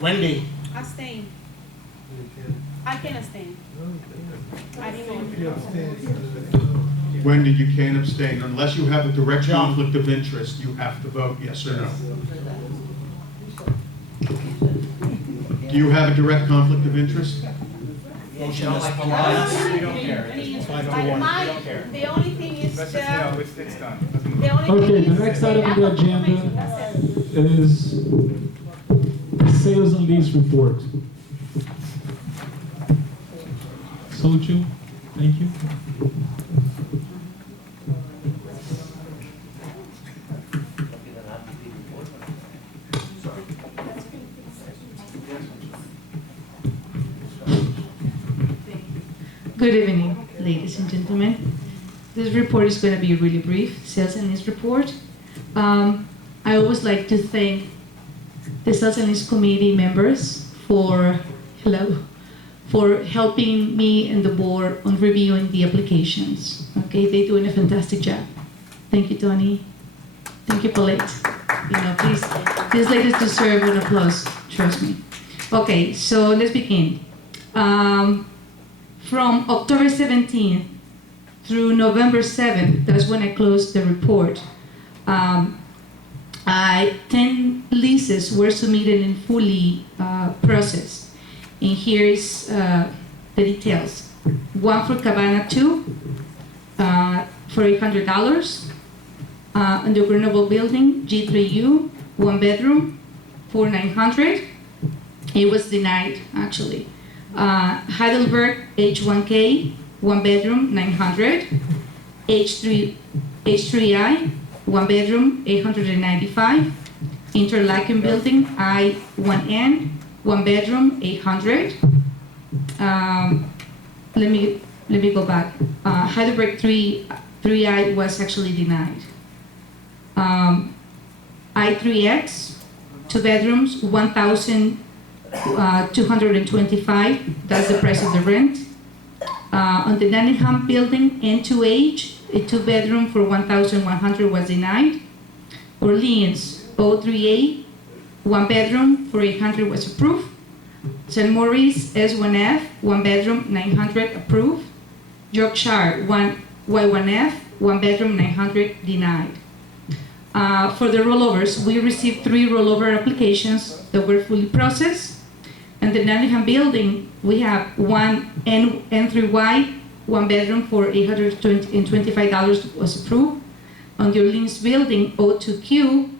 Wendy. Abstain. I can abstain. I didn't vote. Wendy, you can't abstain. Unless you have a direct John. conflict of interest, you have to vote yes or no. Do you have a direct conflict of interest? Motion is polite. We don't care. The only thing is Let's just, no, it's done. Let's move the on. only Okay, thing the is next item on the lack of agenda information, that's it. is the sales and lease report. Sochu, thank you. Good evening, ladies and gentlemen. This report is going to be really brief, sales and lease report. I always like to thank the sales and lease committee members for helping me and the board on reviewing the applications. Okay, they're doing a fantastic job. Thank you, Tony. Thank you, Paulette. Please, these ladies deserve an applause, trust me. Okay, so let's begin. From October 17th through November 7th, that's when I closed the report. 10 leases were submitted and fully processed. And here is the details. One for Cabana 2 for $800. And the Grenoble building, G3U, 1 bedroom for $900. It was denied, actually. Heidelberg H1K, 1 bedroom, $900. H3I, 1 bedroom, $895. Interlaken building, I1N, 1 bedroom, $800. Let me go back. Heidelberg 3I was actually denied. I3X, 2 bedrooms, $1,225. That's the price of the rent. On the Nottingham building, N2H, a 2 bedroom for $1,100 was denied. Orleans, O3A, 1 bedroom for $800 was approved. St. Maurice, S1F, 1 bedroom, $900 approved. Yorkshire, Y1F, 1 bedroom, $900 denied. For the rollovers, we received 3 rollover applications that were fully processed. And the Nottingham building, we have one N3Y, 1 bedroom for $825 was approved. On the Orleans building, O2Q,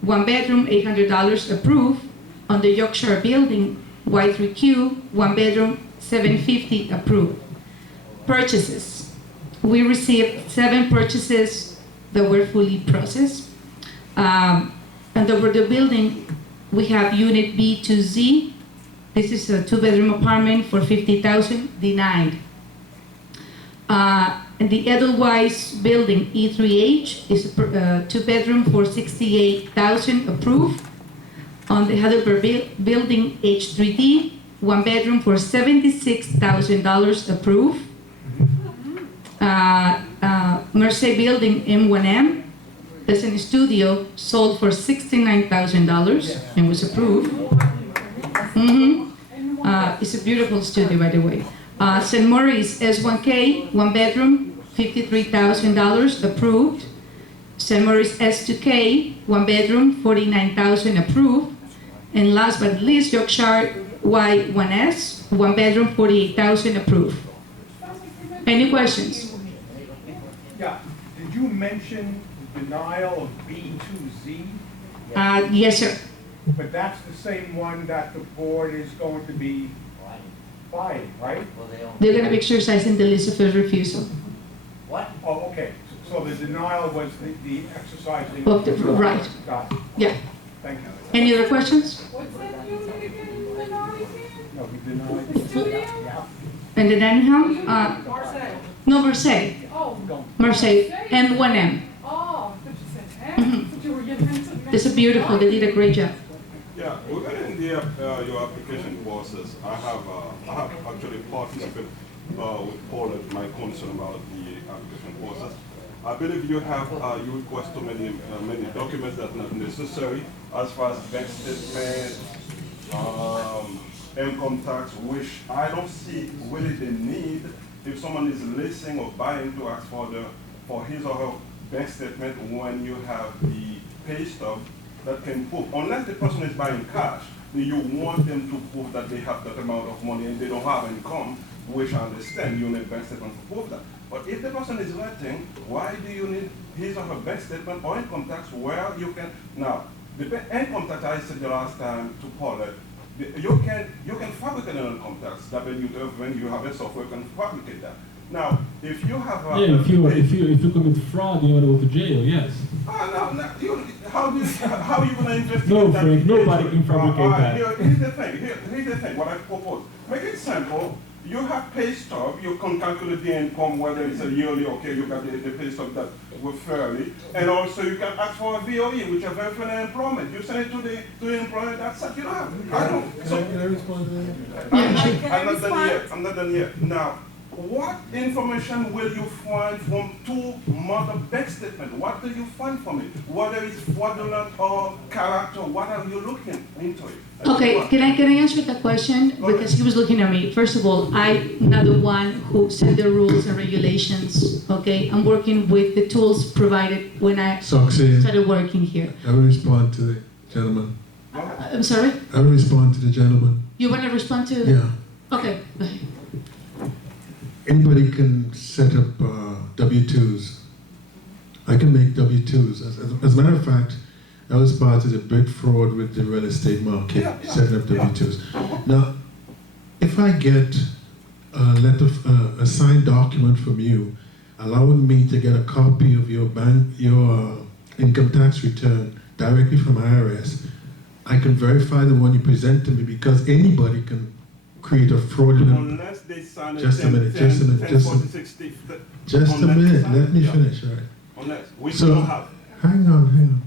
1 bedroom, $800 approved. On the Yorkshire building, Y3Q, 1 bedroom, $750 approved. Purchases. We received 7 purchases that were fully processed. And over the building, we have unit B2Z. This is a 2-bedroom apartment for $50,000, denied. And the Edelweiss building, E3H, is a 2-bedroom for $68,000, approved. On the Heidelberg building, H3D, 1 bedroom for $76,000, approved. Merced building, M1M, that's a studio, sold for $69,000 and was approved. It's a beautiful studio, by the way. St. Maurice S1K, 1 bedroom, $53,000, approved. St. Maurice S2K, 1 bedroom, $49,000, approved. And last but not least, Yorkshire Y1S, 1 bedroom, $48,000, approved. Any questions? Yeah, did you mention the denial of B2Z? Yes, sir. But that's the same one that the board is going to be buying, right? They're going to be exercising the list of first refusal. What? Oh, okay. So the denial was the exercising. Right. Got it. Yeah. Thank you. Any other questions? What's that unit again you denied again? No, we denied. Studio? Yeah. And the Nottingham? Marseille. No, Merced. Oh. Merced. M1M. Oh, that's what you said. Mhm. That's what you were getting into. It's a beautiful. They did a great job. Yeah, regarding the your application process, I have actually participated with Paul and my concern about the application process. I believe you have you request too many documents that are not necessary as far as bank statement, income tax, which I don't see really the need if someone is leasing or buying to ask for his or her bank statement when you have the pay stub that can prove, unless the person is buying cash, you want them to prove that they have that amount of money and they don't have income, which I understand you need bank statement to prove that. But if the person is renting, why do you need his or her bank statement or income tax where you can, now, the income tax I said the last time to Paulette, you can fabricate an income tax. When you have a software, you can fabricate that. Now, if you have a... Yeah, if you commit fraud, you want to go to jail, yes. How are you going to investigate No, that? Frank, nobody can fabricate that. Here's the thing, what I propose. Make it simple. You have pay stub, you can calculate the income, whether it's a yearly, okay, you got the pay stub that were fairly, and also you can ask for a VOE, which is verified employment. You send it to the employer, that's it, you don't have. I don't. Can I respond to that? I'm not done yet. Now, what information will you find from two-month bank statement? What do you find from it? Whether it's fraudulent or character, what are you looking into it? Okay, can I answer the question? Because he was looking at me. First of all, I'm not the one who set the rules and regulations, okay? I'm working with the tools provided when I Soxy, started working here. I will respond to the gentleman. I'm sorry? I will respond to the gentleman. You want to respond to? Yeah. Okay, go ahead. Anybody can set up W-2s. I can make W-2s. As a matter of fact, I was part of the big fraud with the real estate market, setting up W-2s. Now, if I get a signed document from you allowing me to get a copy of your income tax return directly from IRS, I can verify the one you present to me because anybody can create a fraudulent... Unless they sign Just a minute, just a minute, just a minute, let me finish, all right? Unless, which So, you don't have. hang on.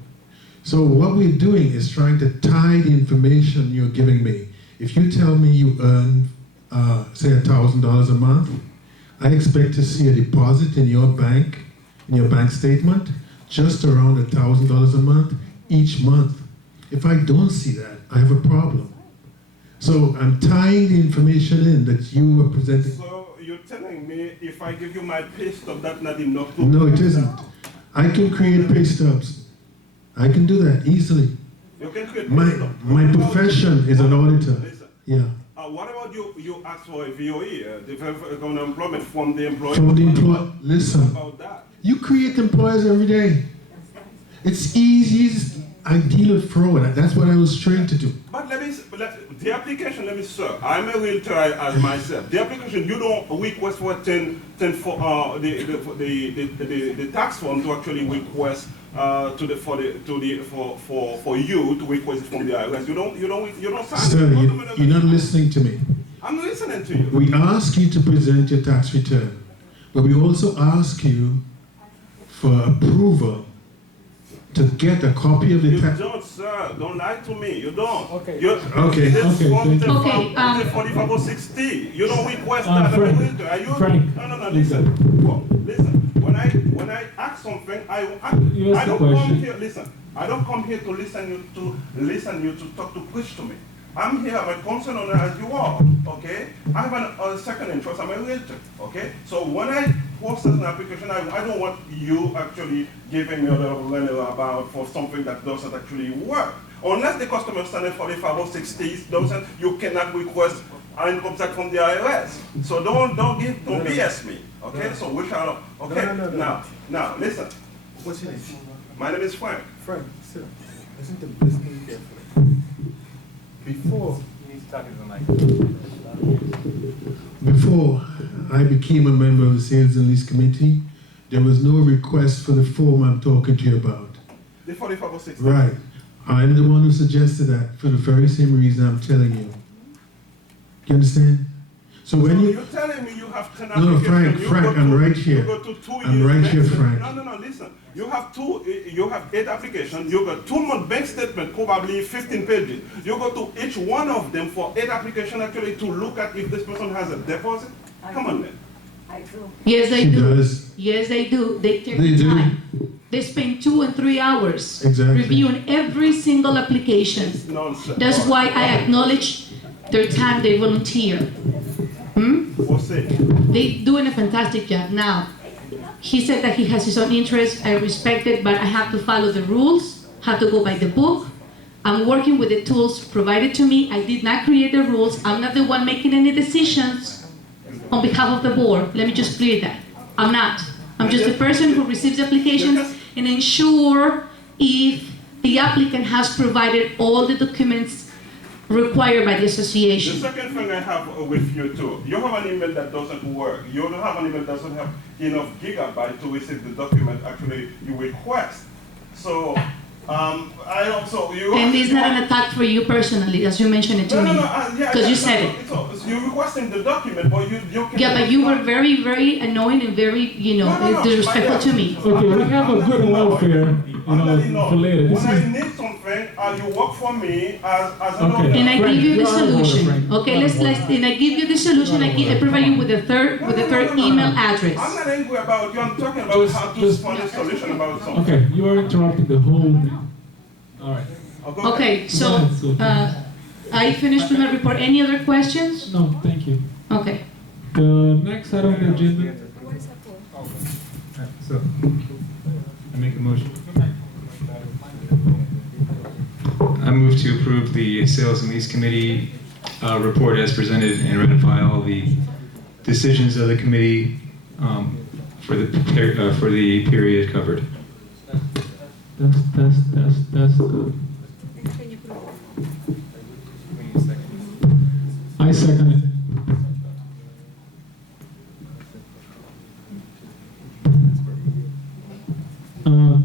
So what we're doing is trying to tie the information you're giving me. If you tell me you earn, say $1,000 a month, I expect to see a deposit in your bank statement, just around $1,000 a month, each month. If I don't see that, I have a problem. So I'm tying the information in that you are presenting. So you're telling me if I give you my pay stub, that's not enough to... No, it isn't. I can create pay stubs. I can do that easily. You can create My profession is an auditor. Listen. Yeah. What about you ask for a VOE, the employment from the employer? From the employer. Listen. About that. You create employers every day. It's easy. I deal with fraud. That's what I was trained to do. But the application, sir, I'm a realtor as myself. The application, you don't request for the tax form to actually request for you to request it from the IRS. You don't sign Sir, it. you're not listening to me. I'm listening to you. We ask you to present your tax return, but we also ask you for approval to get a copy of the You tax. don't, sir. Don't lie to me. You don't. Okay. Okay, 4560. You don't request that. Frank, Are you? Frank, No. Listen. When I ask something, I don't come here. Listen. I don't come here to listen you to talk to preach to me. I'm here. I'm a concerned owner as you are. Okay. I have a second interest. I'm a realtor. Okay. So when I process an application, I don't want you actually giving me a little letter about for something that doesn't actually work. Unless the customer standing 45 or 60 doesn't, you cannot request an income tax from the IRS. So don't BS me. Okay. So we shall. Okay. Now listen. What's your name? My name is Frank. Frank, sit down. Listen to me carefully. Before I became a member of the Sales and Lease Committee, there was no request for the form I'm talking to you about. The 45 or 60. Right. I'm the one who suggested that for the very same reason I'm telling you. You understand? So when you're telling me you have 10 No, applications. Frank, I'm right here. You go to 2 years. I'm right here, Frank. No, listen. You have 8 applications. You got 2-month bank statement, probably 15 pages. You go to each one of them for 8 applications actually to look at if this person has a deposit. Come on, man. Yes, they She do. does. Yes, they do. They take They do. time. They spend 2 and 3 hours Exactly. reviewing every single application. It's nonsense. That's why I acknowledge their time they volunteer. What's it? They're doing a fantastic job. Now, he said that he has his own interests. I respect it, but I have to follow the rules, have to go by the book. I'm working with the tools provided to me. I did not create the rules. I'm not the one making any decisions on behalf of the board. Let me just clear that. I'm not. I'm just the person who receives applications and ensure if the applicant has provided all the documents required by the The association. second thing I have with you too, you have an email that doesn't work. You don't have an email that doesn't have enough gigabyte to receive the document actually you request. So, I also, you... And it's not an attack for you personally, as you mentioned it to me. Yeah, Because you said it. So you're requesting the document, but you can... Yeah, but you were very, very annoying and very, disrespectful to me. Okay, we have a good welfare, for later. This When I is, need something, you work for me as an Okay. owner. And I Frank, give you the you are on board, solution. Frank. Okay, let's and I give you the solution. I provide you with the third email I'm address. not angry about you. I'm talking about how to find a solution about something. okay, you are interrupting the whole thing. All right. Okay, so I finished with my report. Any other questions? No, thank you. Okay. The next item on the agenda. So, I make a motion. I move to approve the Sales and Lease Committee report as presented and ratify all the decisions of the committee for the period covered. That's good. I second it.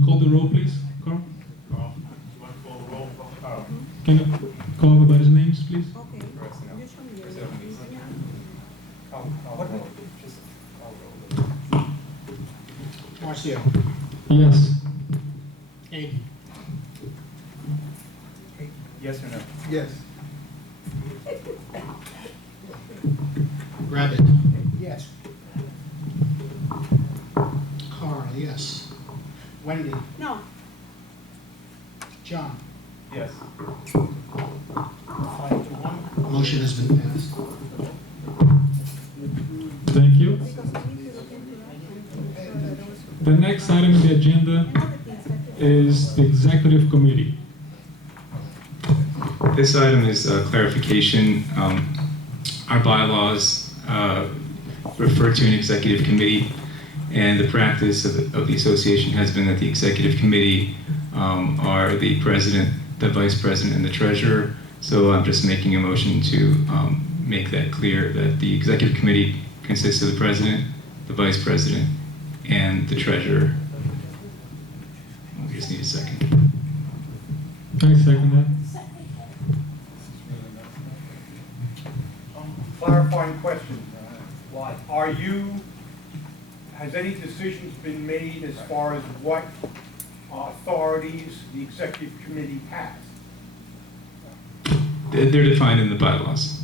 Call the roll, please, Carl. Can you call everybody's names, please? Marcio. Yes. Aiden. Yes or no? Yes. Rabbit. Yes. Carl, yes. Wendy. No. John. Yes. 5-1. Motion has been passed. Thank you. The next item on the agenda is the executive committee. This item is clarification. Our bylaws refer to an executive committee, and the practice of the association has been that the executive committee are the president, the vice president, and the treasurer. So I'm just making a motion to make that clear that the executive committee consists of the president, the vice president, and the treasurer. We just need a second. I second that. Clarifying question. Has any decisions been made as far as what authorities the executive committee has? They're defined in the bylaws.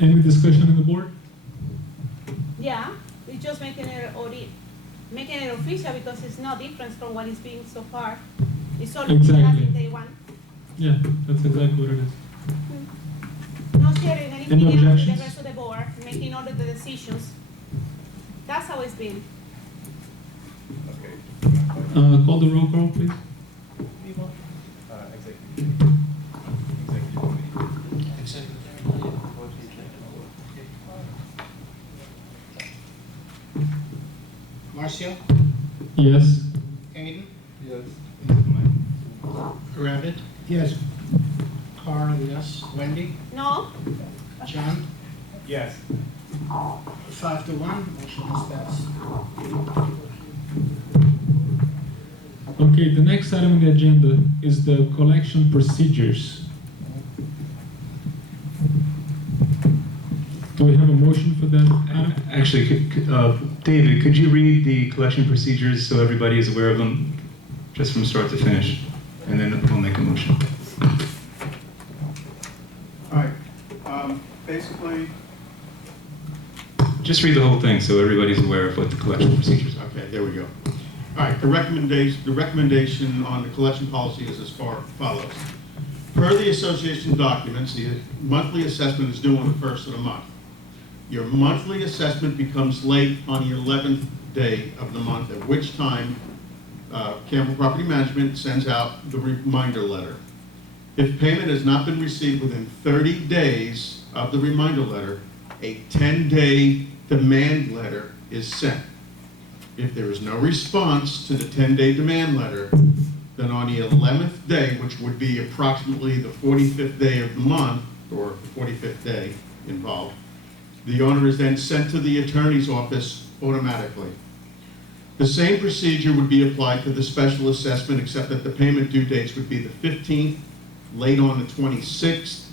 Any discussion on the board? Yeah, it's just making it official because it's no different from what it's been so far. It's only Exactly. day one. Yeah, that's exactly what it is. No sharing anything Any else with the objections? rest of the board, making all of the decisions. That's how it's been. Call the roll call, please. Marcio. Yes. Aiden. Yes. Rabbit. Yes. Carl, yes. Wendy. No? John. Yes. 5-1. Motion has passed. Okay, the next item on the agenda is the collection procedures. Do we have a motion for that item? Actually, David, could you read the collection procedures so everybody is aware of them, just from start to finish? And then we'll make a motion. All right. basically, Just read the whole thing so everybody's aware of what the collection procedures are. okay, there we go. All right, the recommendation on the collection policy is as follows. Per the association documents, the monthly assessment is due on the first of the month. Your monthly assessment becomes late on the 11th day of the month, at which time Campbell Property Management sends out the reminder letter. If payment has not been received within 30 days of the reminder letter, a 10-day demand letter is sent. If there is no response to the 10-day demand letter, then on the 11th day, which would be approximately the 45th day of the month, or the 45th day involved, the owner is then sent to the attorney's office automatically. The same procedure would be applied to the special assessment, except that the payment due dates would be the 15th, late on the 26th,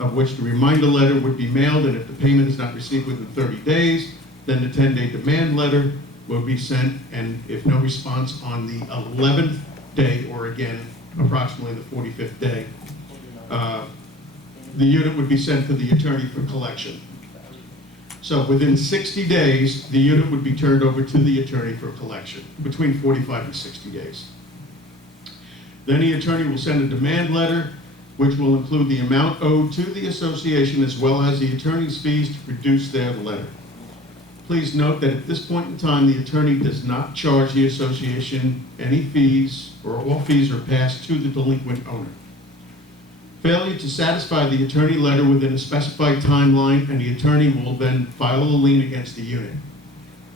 of which the reminder letter would be mailed, and if the payment is not received within 30 days, then the 10-day demand letter will be sent, and if no response on the 11th day, or again, approximately the 45th day, the unit would be sent to the attorney for collection. So within 60 days, the unit would be turned over to the attorney for collection, between 45 and 60 days. Then the attorney will send a demand letter, which will include the amount owed to the association as well as the attorney's fees to produce their letter. Please note that at this point in time, the attorney does not charge the association any fees, or all fees are passed to the delinquent owner. Failure to satisfy the attorney letter within a specified timeline, and the attorney will then file a lien against the unit.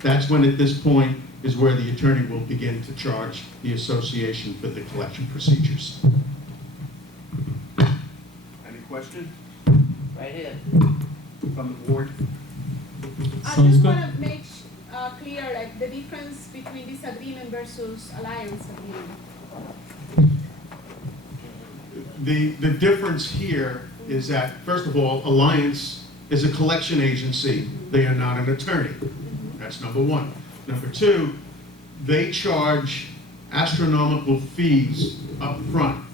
That's when, at this point, is where the attorney will begin to charge the association for the collection procedures. Any question Right here. from the board? I Sounds just good. want to make clear, like, the difference between this agreement versus alliance agreement. The difference here is that, first of all, Alliance is a collection agency. They are not an attorney. That's number one. Number two, they charge astronomical fees up front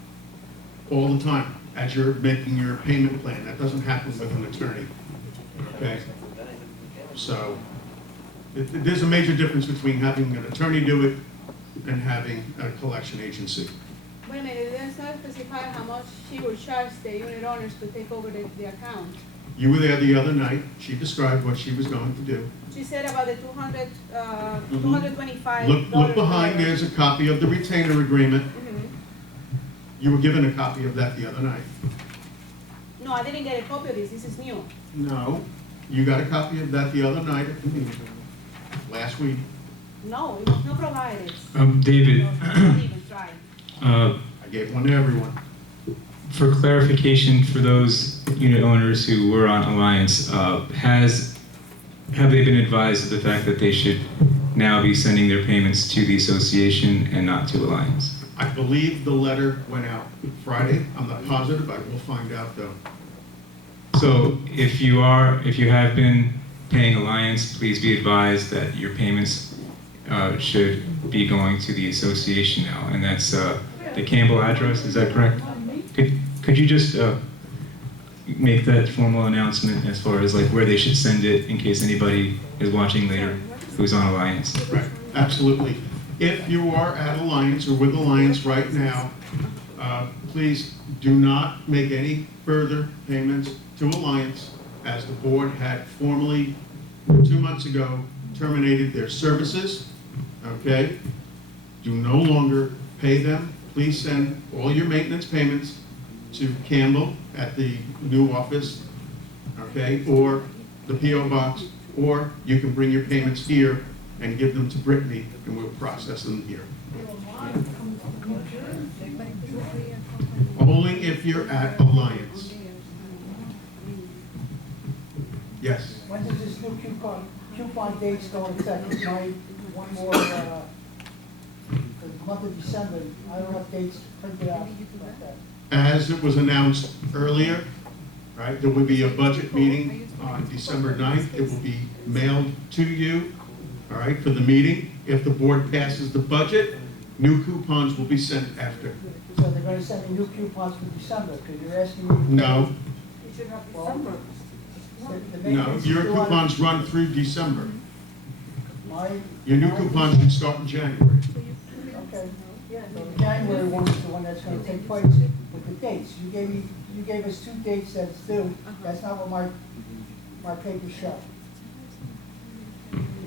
all the time as you're making your payment plan. That doesn't happen with an attorney. Okay? So there's a major difference between having an attorney do it and having a collection agency. Wait a minute, it does not specify how much she will charge the unit owners to take over the account. You were there the other night. She described what she was going to do. She said about the $225. Look behind, there's a copy of the retainer agreement. You were given a copy of that the other night. No, I didn't get a copy of this. This is new. No, you got a copy of that the other night at the meeting, last week. No, it was not provided. David, Don't even try. I gave one to everyone. for clarification for those unit owners who were on Alliance, have they been advised of the fact that they should now be sending their payments to the association and not to Alliance? I believe the letter went out Friday. I'm not positive. I will find out though. So if you have been paying Alliance, please be advised that your payments should be going to the association now, and that's the Campbell address. Is that correct? Could you just make that formal announcement as far as like where they should send it in case anybody is watching later who's on Alliance? Right, absolutely. If you are at Alliance or with Alliance right now, please do not make any further payments to Alliance, as the board had formally 2 months ago terminated their services. Okay? Do no longer pay them. Please send all your maintenance payments to Campbell at the new office, okay, or the P.O. box, or you can bring your payments here and give them to Brittany, and we'll process them here. Only if you're at Alliance. Yes. When does this new coupon dates go into effect? My one more, for the month of December, I don't have dates printed out like that. As it was announced earlier, right, there will be a budget meeting on December 9th. It will be mailed to you, all right, for the meeting. If the board passes the budget, new coupons will be sent after. So they're going to send me new coupons for December, because you're asking me. No, Well, The No, maintenance your is due on- coupons run through December. My, Your new coupons can start in January. okay. So the January one is the one that's gonna take place with the dates. You gave us 2 dates that's due. That's not what my papers show.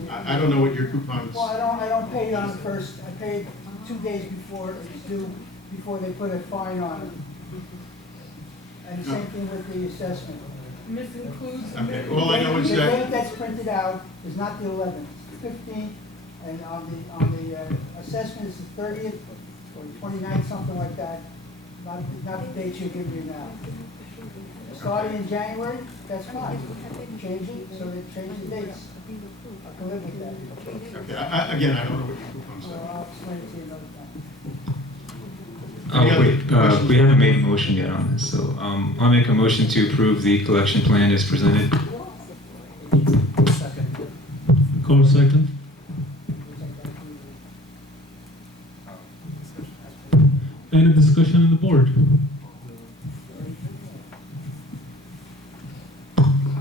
I don't know what your coupons, Well, I don't pay it on the first, I pay it 2 days before it's due, before they put a fine on it. And the same thing with the assessment. This includes. okay, all I know is The that, date that's printed out is not the 11th, it's the 15th, and on the assessment is the 30th or the 29th, something like that. Not the date you're giving me now. Starting in January, that's fine. Change it, so they change the dates. I can live with that. okay, again, I don't know what your coupons So say. I'll explain it to you another time. Oh, Any other wait, questions? we haven't made a motion yet on this, so I'll make a motion to approve the collection plan as presented. Call second. Any discussion on the board?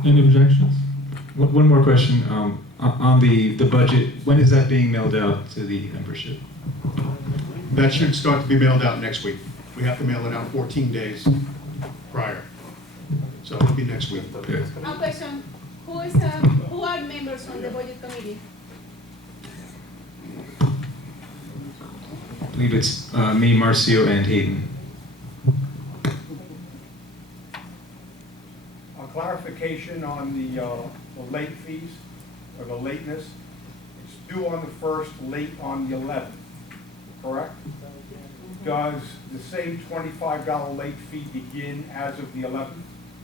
Any objections? One more question, on the budget, when is that being mailed out to the membership? That should start to be mailed out next week. We have to mail it out 14 days prior. So it'll be next week. Okay. A question, who are members on the budget committee? I believe it's me, Marcio, and Hayden. A clarification on the late fees, or the lateness. It's due on the 1st, late on the 11th, correct? Does the same $25 late fee begin as of the 11th?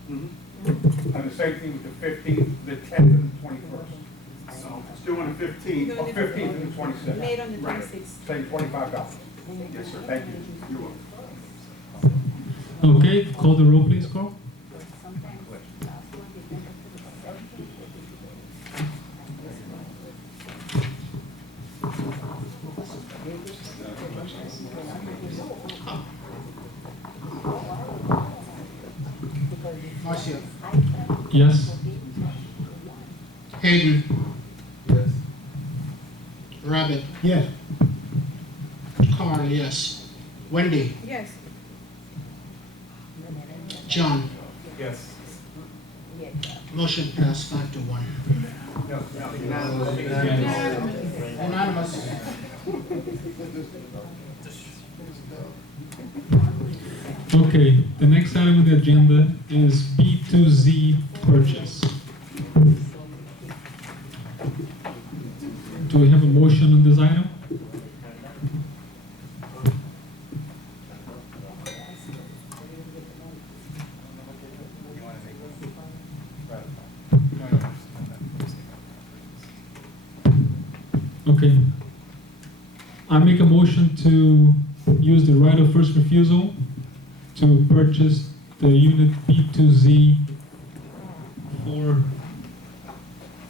And the same thing with the 15th, the 10th, and the 21st? So it's due on the 15th. Oh, 15th and the 26th? Late on the Right. 26th. Same $25? Yes, sir. Thank you. You're welcome. Okay, call the roll, please, Carl. Marcia. Yes. Hayden. Yes. Rabbit. Yes. Carl, yes. Wendy. Yes. John. Yes. Motion passed 5-1. Unanimous. Okay, the next item on the agenda is B2Z purchase. Do we have a motion on this item? Okay. I make a motion to use the right of first refusal to purchase the unit B2Z for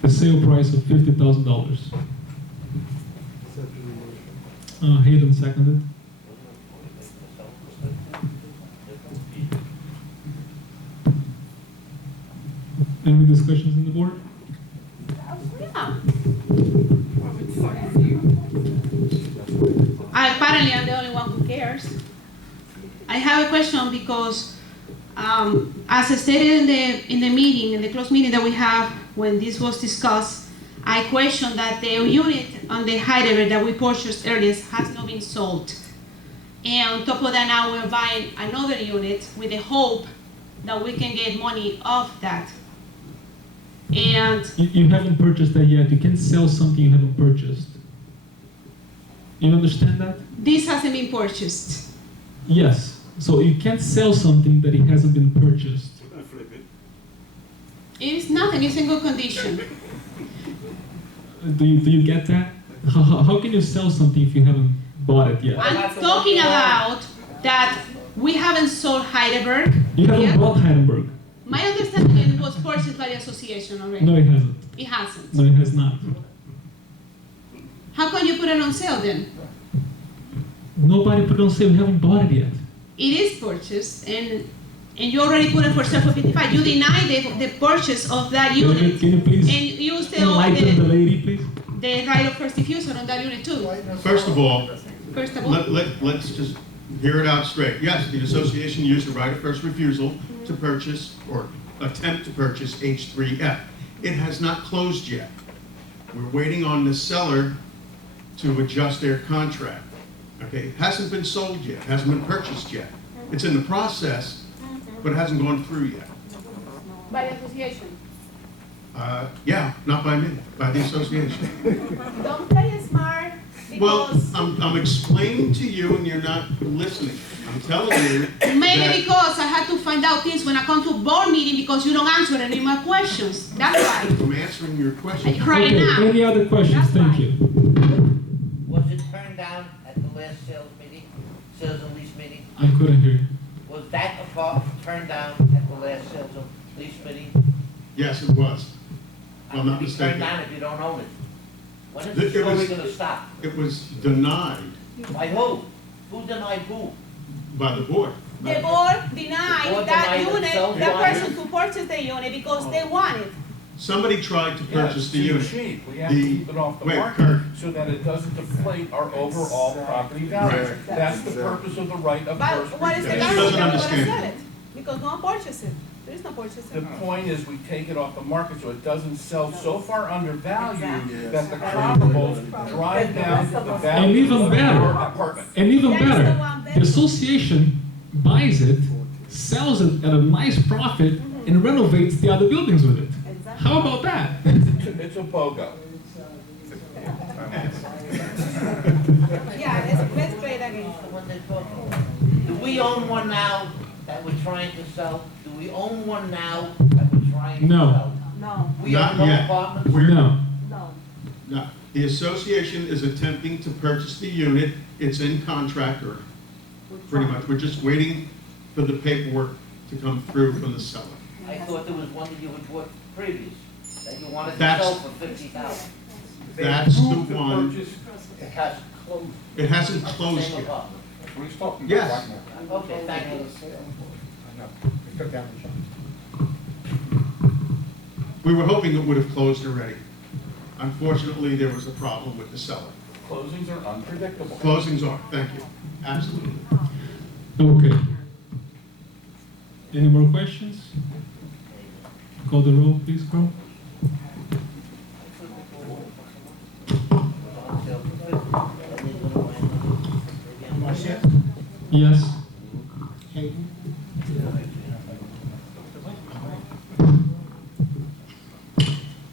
the sale price of $50,000. Hayden seconded. Any discussions on the board? Yeah. Apparently, I'm the only one who cares. I have a question because, as stated in the meeting, in the closed meeting that we have when this was discussed, I question that the unit on the Heidelberg that we purchased earlier has not been sold. And on top of that, now we're buying another unit with the hope that we can get money off that. And You haven't purchased that yet. You can't sell something you haven't purchased. You understand that? this hasn't been purchased. Yes. So you can't sell something that it hasn't been purchased. We're gonna flip it. It is nothing, it's in good condition. Do you get that? How can you sell something if you haven't bought it yet? I'm talking about that we haven't sold Heidelberg. You haven't yet. bought Heidelberg. My understanding is it was purchased by the association already. No, it hasn't. It hasn't. No, it has not. How can you put it on sale then? Nobody put it on sale. We haven't bought it yet. It is purchased and and you already put it for sale for 55. You deny the purchase of that unit, Can you please and you still enlighten the lady, please? the right of first refusal on that unit too. First of all, First of all, let's just hear it out straight. Yes, the association used the right of first refusal to purchase or attempt to purchase H3F. It has not closed yet. We're waiting on the seller to adjust their contract. Okay, it hasn't been sold yet, hasn't been purchased yet. It's in the process, but it hasn't gone through yet. by the association. Yeah, not by me, by the association. Don't play smart Well, because I'm explaining to you and you're not listening. I'm telling you maybe that because I had to find out things when I come to a board meeting because you don't answer any of my questions. That's why. I'm answering your question. Are you crying Okay, now? any other questions? That's Thank fine. you. Was it turned down at the last sales meeting, sales and lease meeting? I couldn't hear you. Was that apartment turned down at the last sales and lease meeting? Yes, it was. If I'm not How can it be turned mistaken. down if you don't own it? When is It the was- story gonna stop? It was denied By who? Who denied who? by the board. The board The denied board that denied unit, themselves that why? person to purchase the unit because they want it. Somebody tried to Yeah, purchase it's the too unit. cheap. We have to The- keep it off the wait, market Kirk. so that it doesn't deflate our overall property value. Right. That's the purpose of the right of first But what is the He refusal. guarantee doesn't that we're gonna understand. sell it? Because no one purchased it. There is no The purchasing. point is, we take it off the market so it doesn't sell so far undervalued that the comparables drive down the And value even of better. your apartment. And even That's the better, one the better. association buys it, sells it at a nice profit, and renovates the other buildings with it. How about that? It's a BOGO. Yeah, let's play it again. That's the one they're talking about. Do we own one now that we're trying to sell? Do we own one now that we're trying to No. sell? No, We Not own no yet. apartments? We're- No. no. No. The association is attempting to purchase the unit. It's in contract, or pretty much. We're just waiting for the paperwork to come through from the seller. I thought there was one that you had bought previous, that you wanted to That's- sell for 50,000. That's the Approved one. purchase. It has closed. It hasn't closed Same yet. apartment. That's what he's talking Yes. about right now. Okay, thank you. I know. They took down the shop. We were hoping it would have closed already. Unfortunately, there was a problem with the seller. Closings are unpredictable. Closings are, thank you. Absolutely. Okay. Any more questions? Call the roll, please, Carl. Marcia, Yes. Hayden,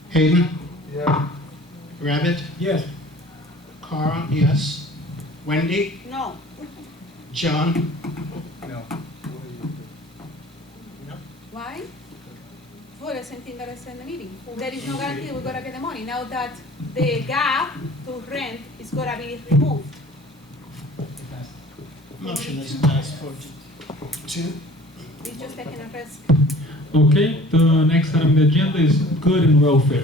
Hayden, Yeah. Rabbit, Yes. Carl, yes. Wendy, No. John, No. Why? For the same thing that I said in the meeting. There is no guarantee we're gonna get the money. Now that the gap to rent is gonna be removed. motion is passed 4-2. We're just taking a risk. Okay, the next item on the agenda is good and welfare.